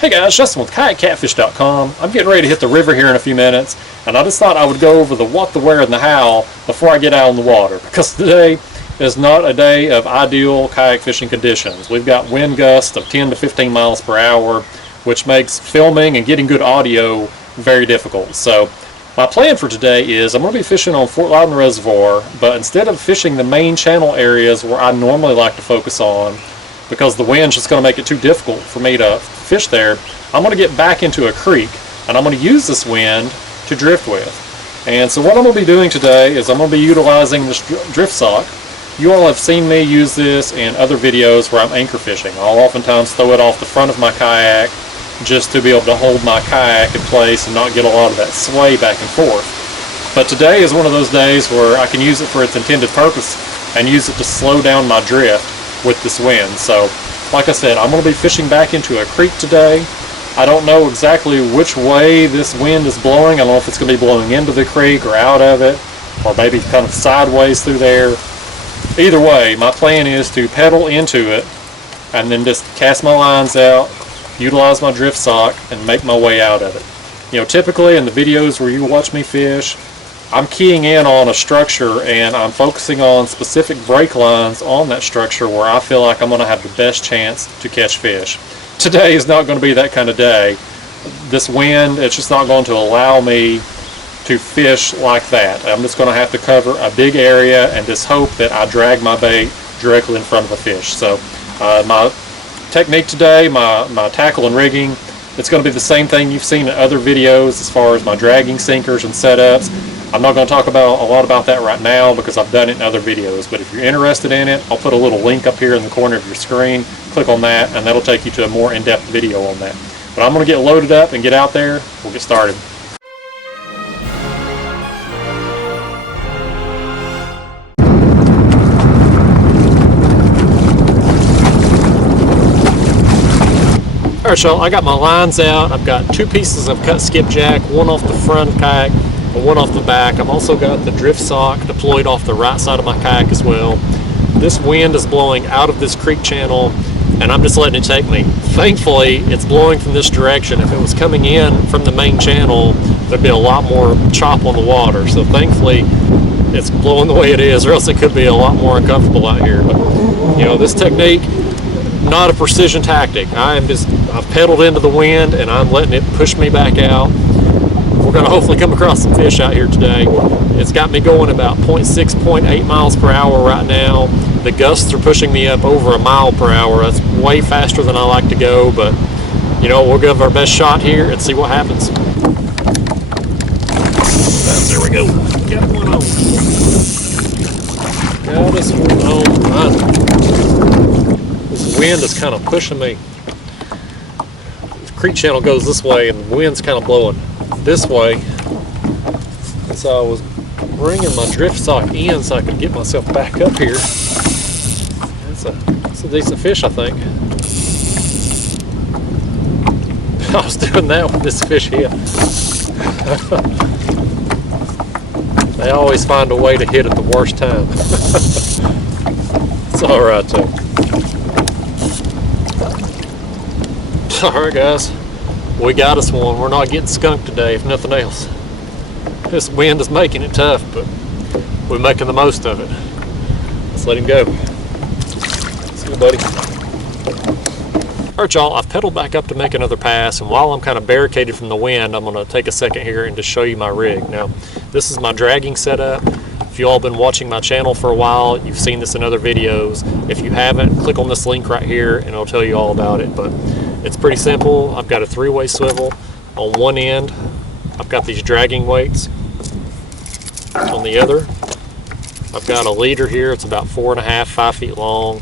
Hey guys, Justin with catfish.com. I'm getting ready to hit the river here in a few minutes, and I just thought I would go over the what, the where, and the how before I get out on the water, because today is not a day of ideal kayak fishing conditions. We've got wind gusts of 10 to 15 miles per hour, which makes filming and getting good audio very difficult. So my plan for today is I'm going to be fishing on Fort Loudon Reservoir, but instead of fishing the main channel areas where I normally like to focus on, because the wind's just going to make it too difficult for me to fish there, I'm going to get back into a creek, and I'm going to use this wind to drift with. And so what I'm going to be doing today is I'm going to be utilizing this drift sock. You all have seen me use this in other videos where I'm anchor fishing. I'll oftentimes throw it off the front of my kayak just to be able to hold my kayak in place and not get a lot of that sway back and forth. But today is one of those days where I can use it for its intended purpose and use it to slow down my drift with this wind. So like I said, I'm going to be fishing back into a creek today. I don't know exactly which way this wind is blowing. I don't know if it's going to be blowing into the creek or out of it, or maybe kind of sideways through there. Either way, my plan is to pedal into it and then just cast my lines out, utilize my drift sock, and make my way out of it. You know, typically in the videos where you watch me fish, I'm keying in on a structure and I'm focusing on specific break lines on that structure where I feel like I'm going to have the best chance to catch fish. Today is not going to be that kind of day. This wind, it's just not going to allow me to fish like that. I'm just going to have to cover a big area and just hope that I drag my bait directly in front of a fish. So my technique today, my tackle and rigging, it's going to be the same thing you've seen in other videos as far as my dragging sinkers and setups. I'm not going to talk about a lot about that right now because I've done it in other videos, but if you're interested in it, I'll put a little link up here in the corner of your screen. Click on that and that'll take you to a more in-depth video on that. But I'm going to get loaded up and get out there. We'll get started. Alright y'all, I got my lines out. I've got two pieces of cut skipjack, one off the front of the kayak and one off the back. I've also got the drift sock deployed off the right side of my kayak as well. This wind is blowing out of this creek channel and I'm just letting it take me. Thankfully, it's blowing from this direction. If it was coming in from the main channel, there'd be a lot more chop on the water. So thankfully, it's blowing the way it is, or else it could be a lot more uncomfortable out here. But you know, this technique, not a precision tactic. I've pedaled into the wind and I'm letting it push me back out. We're going to hopefully come across some fish out here today. It's got me going about 0.6, 0.8 miles per hour right now. The gusts are pushing me up over a mile per hour. That's way faster than I like to go, but you know, we'll give our best shot here and see what happens. There we go. Got one on. Got us one on. This wind is kind of pushing me. The creek channel goes this way and the wind's kind of blowing this way. And so I was bringing my drift sock in so I could get myself back up here. That's a decent fish, I think. I was doing that with this fish here. They always find a way to hit at the worst time. It's alright though. Alright guys, we got us one. We're not getting skunked today, if nothing else. This wind is making it tough, but we're making the most of it. Let's let him go. See you, buddy. Alright y'all, I've pedaled back up to make another pass, and while I'm kind of barricaded from the wind, I'm going to take a second here and just show you my rig. Now, this is my dragging setup. If you all been watching my channel for a while, you've seen this in other videos. If you haven't, click on this link right here and it'll tell you all about it. But it's pretty simple. I've got a 3-way swivel on one end. I've got these dragging weights on the other. I've got a leader here. It's about 4.5, 5 feet long.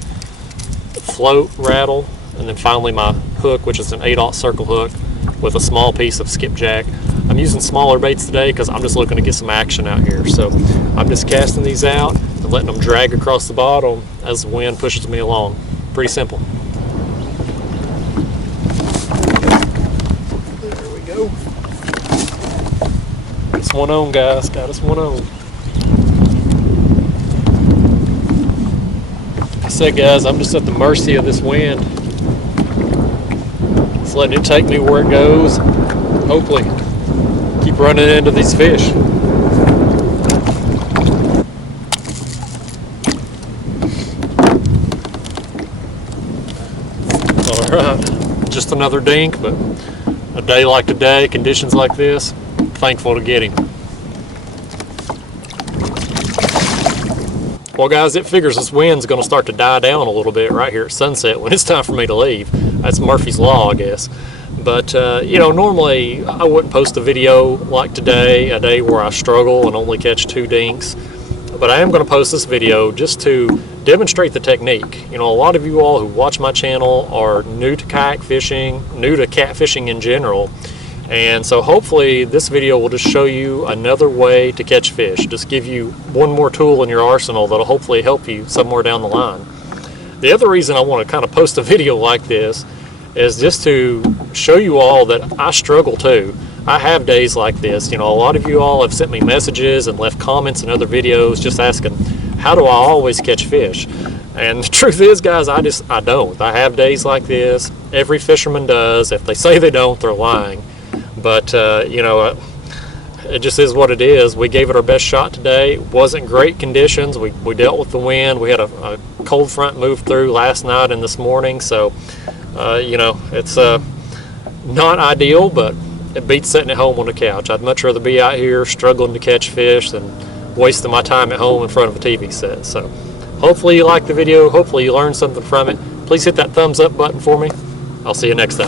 Float, rattle, and then finally my hook, which is an 8/0 circle hook with a small piece of skipjack. I'm using smaller baits today because I'm just looking to get some action out here. So I'm just casting these out and letting them drag across the bottom as the wind pushes me along. Pretty simple. There we go. Got us one on, guys. Got us one on. Like I said, guys, I'm just at the mercy of this wind. This letting it take me where it goes. Hopefully keep running into these fish. Alright, just another dink, but a day like today, conditions like this, thankful to get him. Well guys, it figures this wind's going to start to die down a little bit right here at sunset when it's time for me to leave. That's Murphy's Law, I guess. But, you know, normally I wouldn't post a video like today, a day where I struggle and only catch 2 dinks. But I am going to post this video just to demonstrate the technique. You know, a lot of you all who watch my channel are new to kayak fishing, new to catfishing in general. And so hopefully this video will just show you another way to catch fish. Just give you one more tool in your arsenal that'll hopefully help you somewhere down the line. The other reason I want to kind of post a video like this is just to show you all that I struggle too. I have days like this. You know, a lot of you all have sent me messages and left comments in other videos just asking, how do I always catch fish? And the truth is, guys, I don't. I have days like this. Every fisherman does. If they say they don't, they're lying. But, you know, it just is what it is. We gave it our best shot today. It wasn't great conditions. We dealt with the wind. We had a cold front move through last night and this morning. So, you know, it's not ideal, but it beats sitting at home on the couch. I'd much rather be out here struggling to catch fish than wasting my time at home in front of a TV set. So hopefully you liked the video. Hopefully you learned something from it. Please hit that thumbs up button for me. I'll see you next time.